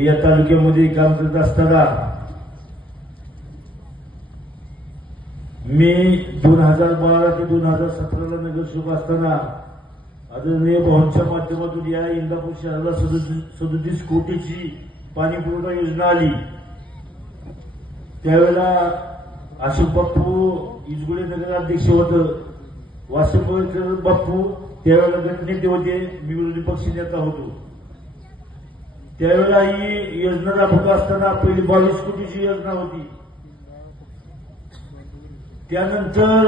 या तालुक्यामध्ये काम करत असताना मी दोन हजार बारा ते दोन हजार सतराला नगरसेवक असताना आदरणीय भवनच्या माध्यमातून या इंदापूर शहराला सदतीस कोटीची पाणी पुरवठा योजना आली. त्यावेळेला अशोक बाप्पू इजगुडे नगराध्यक्ष होत. वासंबळकर बाप्पू त्यावेळेला गटनेते होते. मी विरोधी पक्ष नेता होतो. त्यावेळेला ही योजना राबवत असताना पहिली बावीस कोटीची योजना होती. त्यानंतर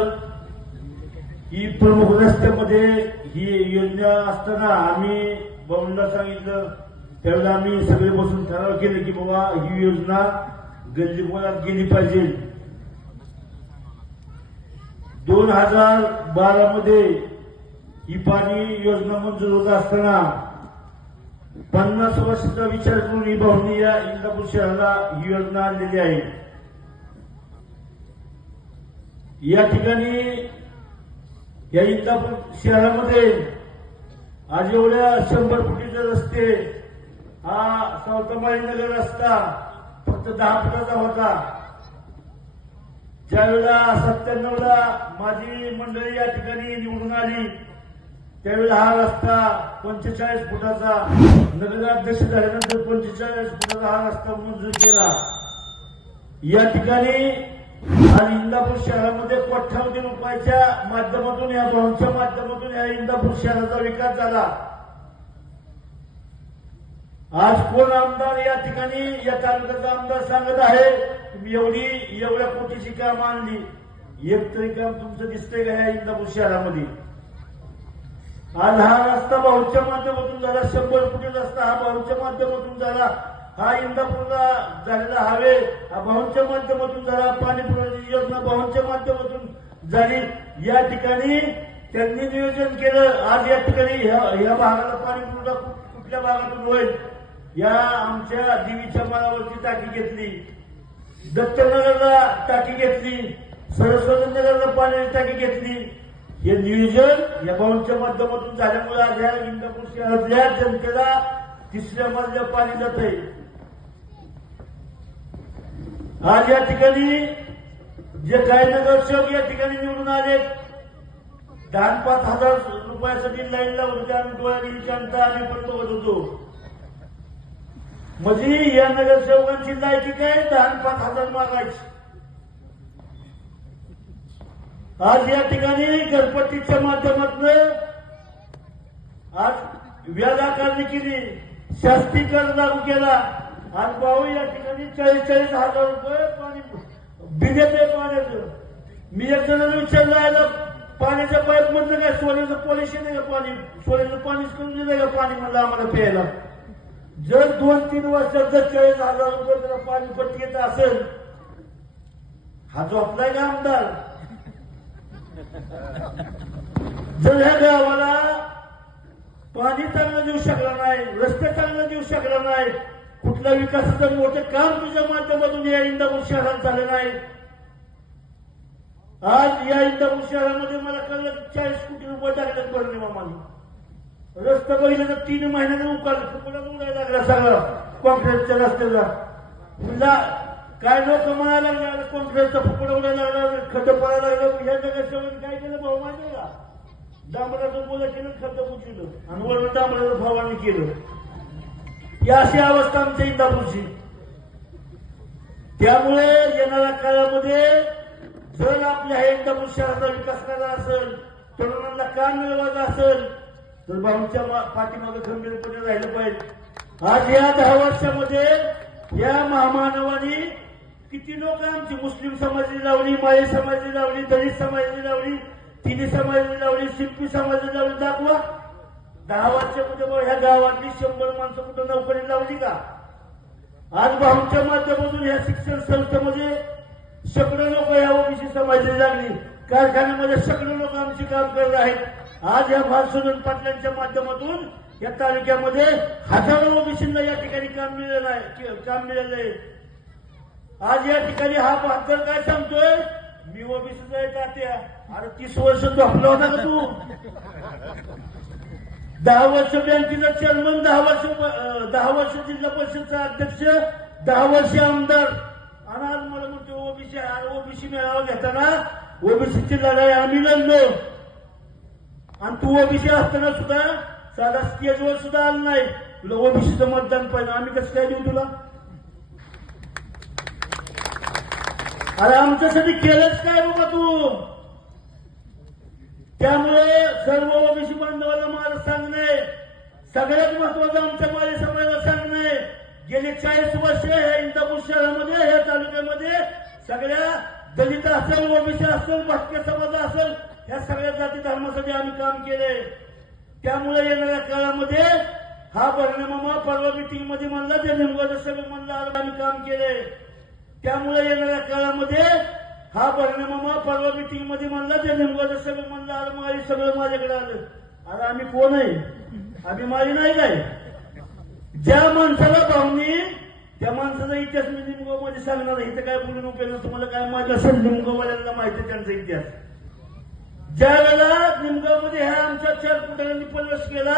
ही प्रमुख रस्त्यामध्ये ही योजना असताना आम्ही बाबूंना सांगितलं त्यावेळेला आम्ही सगळे बसून ठराव केले की बाबा ही योजना गल्लीमुळात गेली पाहिजे. दोन हजार बारा मध्ये ही पाणी योजना मंजूर होत असताना पन्नास वर्षाचा विचार करून ही भावनी या इंदापूर शहराला ही योजना आणलेली आहे. या ठिकाणी या इंदापूर शहरामध्ये आज एवढ्या शंभर फुटीचे रस्ते हा सावतमाळी नगर रस्ता फक्त दहा फुटाचा होता. ज्यावेळेला सत्त्याण्णवला माझी मंडळी या ठिकाणी निवडून आली. त्यावेळेला हा रस्ता पंचेचाळीस फुटाचा नगराध्यक्ष झाल्यानंतर पंचेचाळीस फुटाचा हा रस्ता मंजूर केला. या ठिकाणी आज इंदापूर शहरामध्ये कोट्यावधी रुपयाच्या माध्यमातून या भाऊंच्या माध्यमातून या इंदापूर शहराचा विकास झाला. आज कोण आमदार या ठिकाणी या तालुक्याचा आमदार सांगत आहे तुम्ही एवढी एवढ्या कोटीची काम आणली. एक तरी काम तुमचं दिसतंय का या इंदापूर शहरामध्ये? आज हा रस्ता भाऊच्या माध्यमातून झाला शंभर कोटी रस्ता हा भाऊच्या माध्यमातून झाला हा इंदापूरला झालेला हवे हा भाऊंच्या माध्यमातून झाला पाणी पुरवठ्याची योजना भाऊंच्या माध्यमातून झाली. या ठिकाणी त्यांनी नियोजन केलं. आज या ठिकाणी ह्या भागाला पाणी पुरवठा कुठ- कुठल्या भागातून होईल? या आमच्या देवीच्या माळावरची टाकी घेतली. दत्तनगरला टाकी घेतली. सरस्वती नगरला पाण्याची टाकी घेतली. हे नियोजन या माध्यमातून झाल्यामुळे आज या इंदापूर शहरातल्या जनतेला तिसऱ्या मजल्या पाणी जात आहे. आज या ठिकाणी जे काही नगरसेवक या ठिकाणी निवडून आले दहा पाच हजार रुपयासाठी लाईन लावून त्या आम्ही डोळ्याने जनता आम्ही पण बघत होतो. म्हणजे या नगरसेवकांची लायकी काय? दहा पाच हजार मागायची. आज या ठिकाणी गणपतीच्या माध्यमातून आज व्याजाकारणी केली. शास्ती कर लागू केला. आज भाऊ या ठिकाणी चाळीस चाळीस हजार रुपये पाणी बिल पाण्याचं. मी एक जणांना विचारलं आहे पाण्याच्या पाईप मधलं काय सोन्याचं पॉलिश येते का पाणी? सोन्याचं पाणीच करून दिलं का पाणी म्हणलं आम्हाला प्यायला? जर दोन तीन वर्षात जर चाळीस हजार रुपये त्याला पाणी पट येत असेल हा झोपलाय का आमदार जर ह्या गावाला पाणी चांगलं देऊ शकला नाही रस्ते चांगलं देऊ शकला नाही कुठल्या विकासाचं मोठं काम तुझ्या माध्यमातून या इंदापूर शहरात झालं नाही. आज या इंदापूर शहरामध्ये मला कळलं की चाळीस कोटी रुपये टाकले पडले मामाने. रस्ता बघितलं तर तीन महिन्याने उकाल. फुकला उडायला लागला सगळा. कॉन्क्रीटच्या रस्त्याला. काय लोक म्हणायला लागले कॉन्क्रीटचा फुकड उडायला लागला खड्ड पडायला लागलं ह्या नगरसेवकांनी काय केलं भाऊ माहिती का डांबराचं बोला केलं खड्ड पुचलं आणि वरून डांबराचं फवारणी केलं. या अशी अवस्था आमच्या इंदापूरची. त्यामुळे येणाऱ्या काळामध्ये जर आपल्या ह्या इंदापूर शहराचा विकास करायचा असेल तरुणांना काम मिळवायचं असेल तर भाऊच्या पाठीमागे खंबीरपणे राहिलं पाहिजे आज या दहा वर्षामध्ये या महामानवानी किती लोक आमची मुस्लिम समाजाची लावली माळी समाजाची लावली दलित समाजाची लावली तिन्ही समाजाची लावली शिल्पी समाजाची लावली दाखवा. दहा वर्षामध्ये ह्या गावातली शंभर माणसं कुठं नोकरी लावली का? आज भाऊच्या माध्यमातून ह्या शिक्षण संस्थेमध्ये शेकडो लोक या ओबीसी समाजाची लागली. कारखान्यामध्ये शेकडो लोक आमची काम करत आहेत. आज या भालसोदन पाटलांच्या माध्यमातून या तालुक्यामध्ये हजारो ओबीसींना या ठिकाणी काम मिळालं आहे काम मिळालं आहे. आज या ठिकाणी हा बहादर काय सांगतोय? मी ओबीसीचा आहे तात्या अरे तीस वर्ष झोपला होता का तू. दहा वर्ष बँकेचा चेअरमन दहा वर्ष दहा वर्ष जिल्हा परिषदचा अध्यक्ष दहा वर्ष आमदार. आणि आज मला म्हणतो ओबीसी ओबीसी मेळावा घेताना ओबीसीची लढाई आम्ही लढलो. आणि तू ओबीसी असताना सुद्धा साधा स्टेजवर सुद्धा आला नाही. तुला ओबीसीचं मतदान पाहिजे. आम्ही कसं काय देऊ तुला? अरे आमच्यासाठी केलंच काय बाबा तू? त्यामुळे सर्व ओबीसी बांधवाला माझं सांगणे सगळ्यात महत्वाचं आमच्या माझ्या समाजाला सांगणे गेली चाळीस वर्ष हे इंदापूर शहरामध्ये हे तालुक्यामध्ये सगळ्या दलित असेल ओबीसी असेल भटके समाज असेल ह्या सगळ्या जाती धर्मासाठी आम्ही काम केले. त्यामुळे येणाऱ्या काळामध्ये हा परिणाम परवा मिटिंगमध्ये म्हणला ते निमगाचं सगळं म्हणलं आम्ही काम केले. त्यामुळे येणाऱ्या काळामध्ये हा परिणाम परवा मिटिंगमध्ये म्हणला ते निमगाचं सगळं म्हणलं आलं माळी सगळं माझ्याकडे आलं. अरे आम्ही कोण आहे? आम्ही माझी नाही काय? ज्या माणसाला भावनी त्या माणसाचा इतिहास मी निमगावमध्ये सांगणार इथं काय बोलून उपयोग तुम्हाला काय माहिती असेल निमगाववाल्यांना माहिती आहे त्यांचा इतिहास. ज्या वेळेला निमगावमध्ये ह्या आमच्या चार पुटाऱ्यांनी प्रवेश केला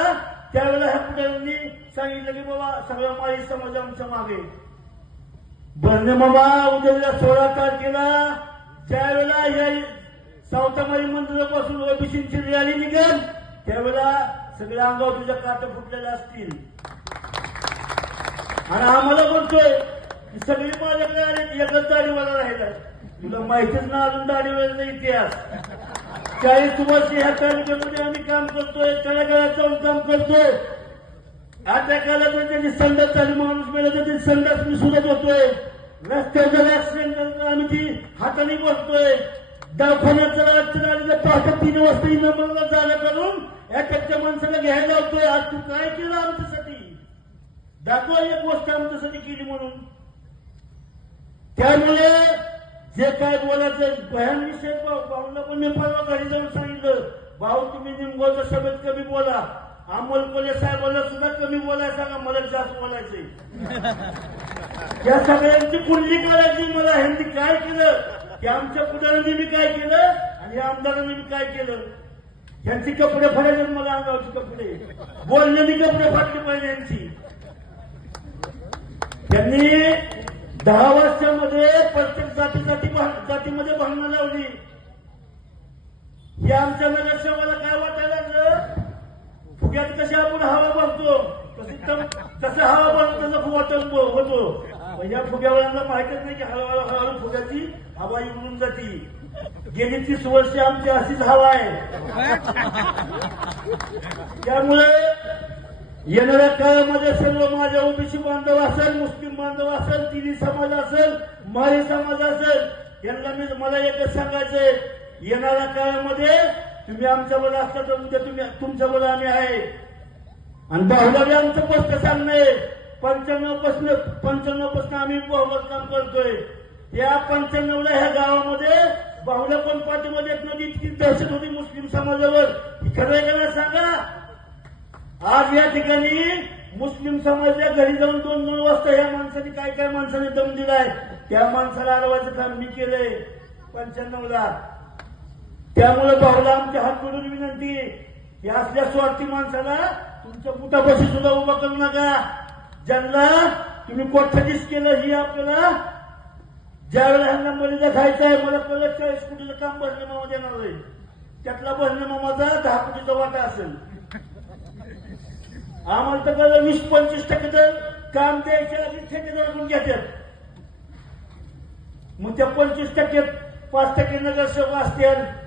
त्यावेळेला ह्या पुटाऱ्यांनी सांगितलं की बाबा सगळं माळी समाज आमच्या मागे बरणे उद्या सोळा तारखेला त्यावेळेला या सावतामारी मंदिरापासून ओबीसीची रॅली निघेल त्यावेळेला सगळ्या अंगावर तुझ्या काट फुटलेल्या असतील. आणि आम्हाला म्हणतोय की सगळी माझ्याकडे आले एकच दाढीवाला राहिला. तुला माहितीच ना अजून दाढीवाल्याचा इतिहास. चाळीस वर्ष ह्या तालुक्यामध्ये आम्ही काम करतोय तळागाळात जाऊन काम करतोय. आता काळात जर संडास चालू माणूस मिळाला तर त्याची संडास मी सुद्धा होतोय रस्त्यावर जर ऍक्सिडेंट झाला तर आम्ही ती हाताने बसतोय दवाखान्यात जर अडचण आली तर पहाटे तीन वाजता इनामला जाणं करून एखाद्या माणसाला घ्यायला होतोय आज तू काय केलं आमच्यासाठी? दाखव एक गोष्ट आमच्यासाठी केली म्हणून. त्यामुळे जे काय बोलायचं भयान विषय भाऊला पण मी परवा घरी जाऊन सांगितलं. भाऊ तुम्ही निमगावच्या सभेत कमी बोला. अमोल कोले साहेबांना सुद्धा कमी बोलायला सांगा मला जास्त बोलायचंय. या सगळ्यांची कुंडली करायची मला ह्यांनी काय केलं? की आमच्या पुढाऱ्यांनी मी काय केलं? आणि या आमदारांनी मी काय केलं? यांची कपडे फाडायचे मला अंगावचे कपडे. बोलण्याने कपडे फाटले पाहिजे यांची. त्यांनी दहा वर्षामध्ये प्रत्येक जाती जाती जातीमध्ये भांडणं लावली. हे आमच्या नगरसेवाला काय वाटायला फुग्यात कशी आपण हवा भरतो तसं हवा भरतो तसं फुगा हो, होतो. या फुग्यावाल्यांना माहितच नाही की हळूहळू हळूहळू फुग्याची हवा उडून जाती. गेली तीस वर्ष आमची अशीच हवा आहे. त्यामुळे येणाऱ्या काळामध्ये सर्व माझ्या ओबीसी बांधव असेल मुस्लिम बांधव असेल तिन्ही समाज असेल माळी समाज असेल यांना मी मला एकच सांगायचंय. येणाऱ्या काळामध्ये तुम्ही आमच्यावर असता तर उद्या तुम्ही तुमच्यावर आम्ही आहे. आणि बाहुला बी आमचं पस्त सांगणे. पंच्याण्णव पंच्याण्णवपासून पंच्याण्णवपासून आम्ही बहुमत काम करतोय. या पंच्याण्णवला ह्या गावामध्ये बाहुल्या पण पाठीमध्ये एक नदी इतकी दहशत होती मुस्लिम समाजावर. खरं आहे का सांगा? आज या ठिकाणी मुस्लिम समाजाच्या घरी जाऊन दोन दोन वाजता या माणसाने काय काय माणसाने दम दिलाय? त्या माणसाला अडवायचं काम मी केलंय. पंच्याण्णवला. त्यामुळे भाऊला आमच्या हात जोडून विनंती हे असल्या स्वार्थी माणसाला तुमच्या बुटापाशी सुद्धा उभा करू नका. ज्यांना तुम्ही कोठ्याधीश केलं ही आपल्याला ज्या वेळेला ह्यांना मर्यादा खायचं आहे मला कळलं चाळीस कोटीचं काम भरणे मामा देणार आहे. त्यातला भरणे मामाचा दहा कोटीचा वाटा असेल. आम्हाला तर कळलं वीस पंचवीस टक्के तर काम द्यायच्या आधी ठेकेदार घेतात. मग त्या पंचवीस टक्के पाच टक्के नगरसेवक असतील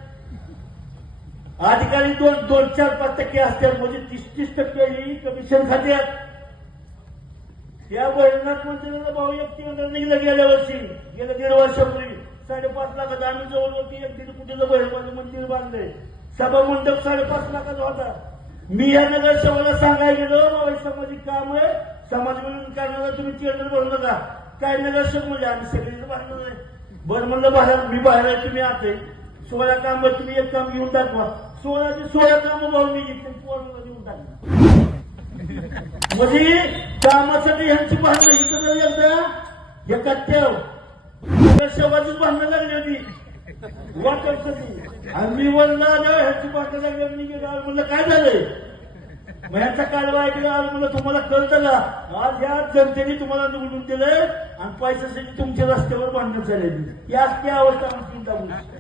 अधिकारी दोन दोन चार पाच टक्के असतात म्हणजे तीस तीस टक्के ही कमिशन खात्यात. या बहिणात मंदिराला भाऊ व्यक्ती मंदिर निघलं गेल्या वर्षी. गेल्या दीड वर्षापूर्वी. साडेपाच लाखात आम्ही जवळवरती एक दीड कोटीचं बहिण मंदिर बांधलंय. सभा मंडप साडेपाच लाखाचा होता. मी या नगरसेवकाला सांगायला गेलो बाबा सामाजिक काम आहे. समाज म्हणून करणारा तुम्ही चेंडर भरू नका. काय नगरसेवक म्हणजे आम्ही सगळीच बाहेर आहे. बरं म्हणलं बाहेर मी बाहेर आहे तुम्ही आते आहे. सोळा काम तुम्ही एक काम घेऊन टाकवा सोळाचे सोळा काम भाऊ मी घेतले पोराला देऊन टाकले. म्हणजे कामासाठी ह्यांची भांडणं इथं जर एकदा हे कट्ट्याव नगरसेवकाचीच भांडणं लागली होती. वाटत कधी? आणि मी वरला आल्यावर ह्यांची भांडणं लागली मी गेलो म्हणलं काय झालंय? मग यांचा कारवाई केला आज मला तुम्हाला कळतं का? आज या जनतेने तुम्हाला निवडून दिलंय आणि पैशासाठी तुमच्या रस्त्यावर भांडण झाले ही असती अवस्था आमची इंदापूरची.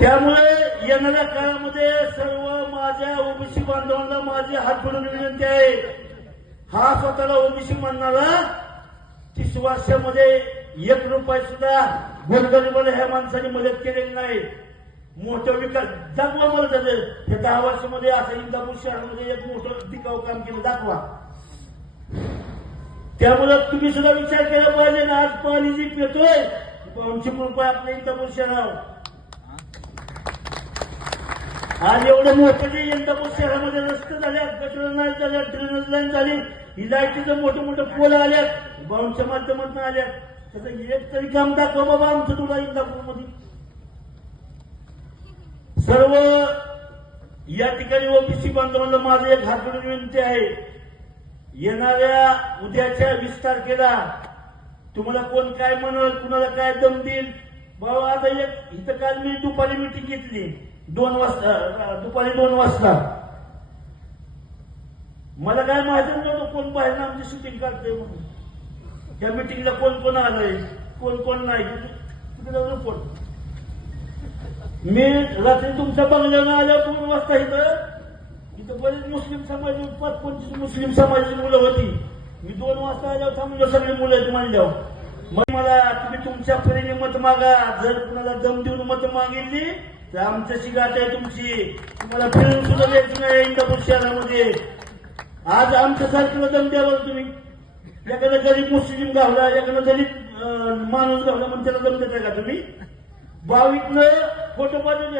त्यामुळे येणाऱ्या काळामध्ये सर्व माझ्या ओबीसी बांधवांना माझी हात जोडून विनंती आहे. हा स्वतःला ओबीसी मानणारा तीस वर्षामध्ये एक रुपये सुद्धा गोरगरीबाला ह्या माणसाने मदत केलेली नाही. मोठं विकास दाखवा मला त्याचं. त्या दहा वर्षामध्ये असं इंदापूर शहरामध्ये एक मोठं टिकाऊ काम केलं. दाखवा. त्यामुळे तुम्ही सुद्धा विचार केला पाहिजे ना आज पाणी जी पितोय दोनशे रुपये आपल्या इंदापूर शहरावर. आज एवढं मोठे जे इंदापूर शहरामध्ये रस्ते झाल्यात कचरा नाही झाल्या ड्रेनेज लाईन झाली ही लाईटीचं मोठं मोठं पोल आल्यात बाउंडच्या माध्यमातून आल्यात त्याचं एक तरी काम दाखवा बाबा आमचं तुला इंदापूरमध्ये सर्व या ठिकाणी ओबीसी बांधवांना माझं एक हातून विनंती आहे. येणाऱ्या उद्याच्या वीस तारखेला तुम्हाला कोण काय म्हणल कुणाला काय दम देईल? बाबा आता एक इथं काल मी दुपारी मिटिंग घेतली. दोन वाजता दुपारी दोन वाजता. मला काय माहिती नव्हतं कोण बाहेर आमची शूटिंग काढते म्हणून. त्या मिटिंगला कोण कोण आलंय कोण कोण नाही तिथे कोण मी रात्री तुमच्या बंगल्यानं आल्या दोन वाजता इथं इथं बरेच मुस्लिम समाज पाच पंचवीस मुस्लिम समाजाची मुलं होती. मी दोन वाजता आल्यावर थांबलो सगळी मुलं आहेत म्हणल्यावर. मग मला तुम्ही तुमच्या परीने मत मागा. जर कुणाला दम देऊन मत मागितली आमच्याशी गाठ आहे तुमची. तुम्हाला फिरून सुद्धा द्यायचं नाही इंदापूर शहरामध्ये. आज आमच्या सारखीला दम द्या बरं तुम्ही. एखादा गरीब मुस्लिम गावला एखादा गरीब माणूस गावला म्हणून त्याला दम देताय का तुम्ही? बावीतनं फोटो पाठवले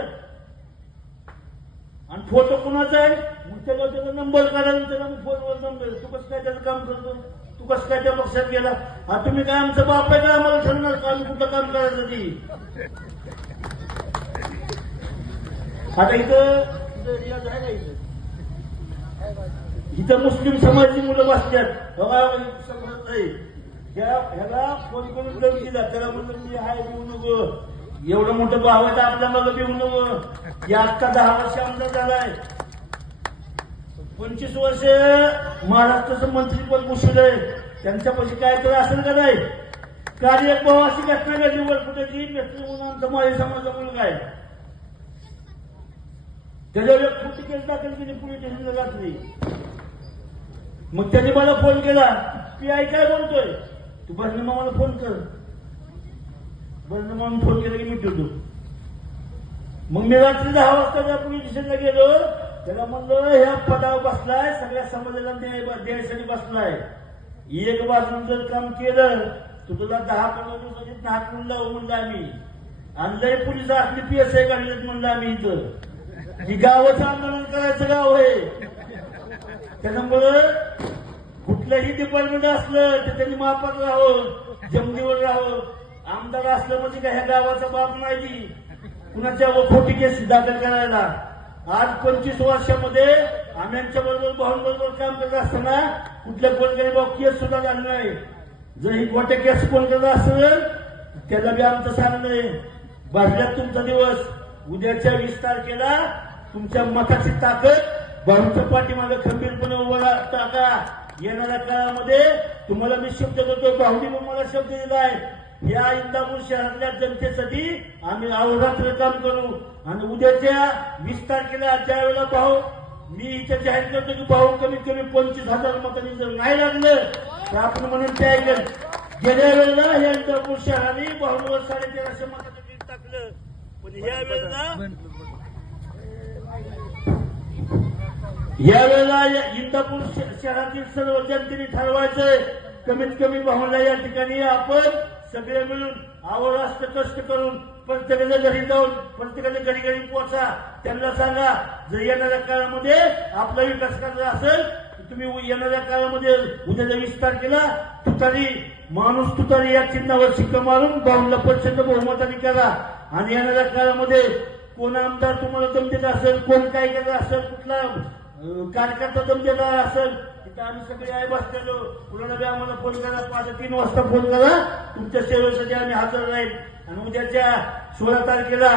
आणि फोटो कुणाचा आहे? मग त्याला त्याचा नंबर काढायला त्याला फोनवर नंबर. तू कसं काय त्याचं काम करतो? तू कसं काय त्या पक्षात गेला? हा तुम्ही काय आमचा बाप आहे का? आम्हाला ठरणार का? आम्ही कुठं काम करायचं ती? आता इथं? इथं रियाज आहे इथं मुस्लिम समाजाची मुलं बसतात. बघा समजत नाही ह्याला फोन करून दम दिला त्याला म्हणलं मी हाय देऊ नको. एवढं मोठं भाव आहे तर आपल्या मग देऊ नको. या आत्ता दहा वर्ष आमदार झालाय. पंचवीस वर्ष महाराष्ट्राचं मंत्रीपद घुसलंय त्यांच्यापाशी काय तरी असेल का नाही? काल एक अशी घटना घडली वर कुठे जी व्यक्ती म्हणून आमचा माझ्या समाजाचा मुलगा आहे. त्याच्यावर एक खोटी केस दाखल केली पोलीस स्टेशनला घातली मग त्यांनी मला फोन केला की आय काय बोलतोय? तू बसने मामाला फोन कर. बसने मामा फोन केला की मी ठेवतो मग मी रात्री दहा वाजता त्या पोलीस स्टेशनला गेलो. त्याला म्हणलं ह्या पदावर बसलाय सगळ्या समाजाला न्याय द्यायसाठी बसलाय. एक बाजून जर काम केलं तर तुला दहा पंधरा दिवसाची नाटकून लावू म्हणलं आम्ही. आणि लय पोलीस असली पी एस आय काढलेत म्हणलं आम्ही इथं. ही गावाचं आंदोलन करायचं गाव आहे. त्याच्यामुळं कुठलंही डिपार्टमेंट असलं तर त्यांनी मापात राहावं जमनीवर राहावं. आमदार असलं म्हणजे काय ह्या गावाचा बाप नाही कुणाच्या व खोटी केस दाखल करायला. आज पंचवीस वर्षामध्ये आम्ही यांच्या बरोबर काम करत असताना कुठल्या गोरगरीबावर केस सुद्धा झाली नाही. जर ही मोठ्या केस कोण करत असेल त्याला बी आमचं सांगणं आहे. बसल्यात तुमचा दिवस. उद्याच्या वीस तारखेला तुमच्या मताची ताकद भाऊच्या पाठीमागे खंबीरपणे उभं टाका. येणाऱ्या काळामध्ये तुम्हाला मी शब्द देतो भाऊनी मला शब्द दिलाय या इंदापूर शहरातल्या जनतेसाठी आम्ही अहोरात्र काम करू. आणि उद्याच्या वीस तारखेला ज्यावेळेला भाऊ मी इथे जाहीर करतो की भाऊ कमीत कमी पंचवीस हजार मतांनी जर नाही लागलं तर आपण म्हणून ते ऐकल. गेल्या वेळेला या इंदापूर शहराने भाऊवर साडे तेराशे मताचं टाकलं. पण या वेळेला यावेळेला या इंदापूर शहरातील सर्व जनतेने ठरवायचंय कमीत कमी भावना या ठिकाणी आपण सगळे मिळून आवडास्त कष्ट करून प्रत्येकाच्या घरी जाऊन प्रत्येकाच्या घरी घरी पोचा. त्यांना सांगा जर येणाऱ्या काळामध्ये आपला विकास करायचा असेल तुम्ही उ- येणाऱ्या काळामध्ये उद्याचा विस्तार केला तुतारी माणूस तुतारी या चिन्हावर शिक्का मारून भाऊला प्रचंड बहुमताने करा. आणि येणाऱ्या काळामध्ये कोण आमदार तुम्हाला दम देत असेल कोण काय करत असेल कुठला कार्यकर्ता दम देणार असेल तिथं आम्ही सगळे आहे बसलेलो. कुणाला बी आम्हाला फोन करा पाच तीन वाजता फोन करा तुमच्या सेवेसाठी आम्ही हजर राहील. आणि उद्याच्या सोळा तारखेला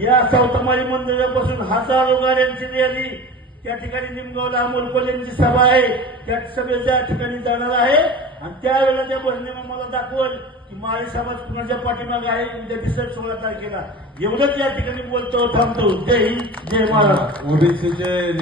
या सावतमाळी मंदिरापासून हजारो गाड्यांची रॅली त्या ठिकाणी निमगावला अमोल कोल्हेंची सभा आहे. त्या सभेच्या ठिकाणी जाणार आहे आणि त्यावेळेला त्या बहिणी मला दाखवल की माळी समाज कुणाच्या पाठीमागे आहे उद्या दिसत सोळा तारखेला. एवढंच या ठिकाणी बोलतो थांबतो. जय हिंद जय महाराज ओबीसीचे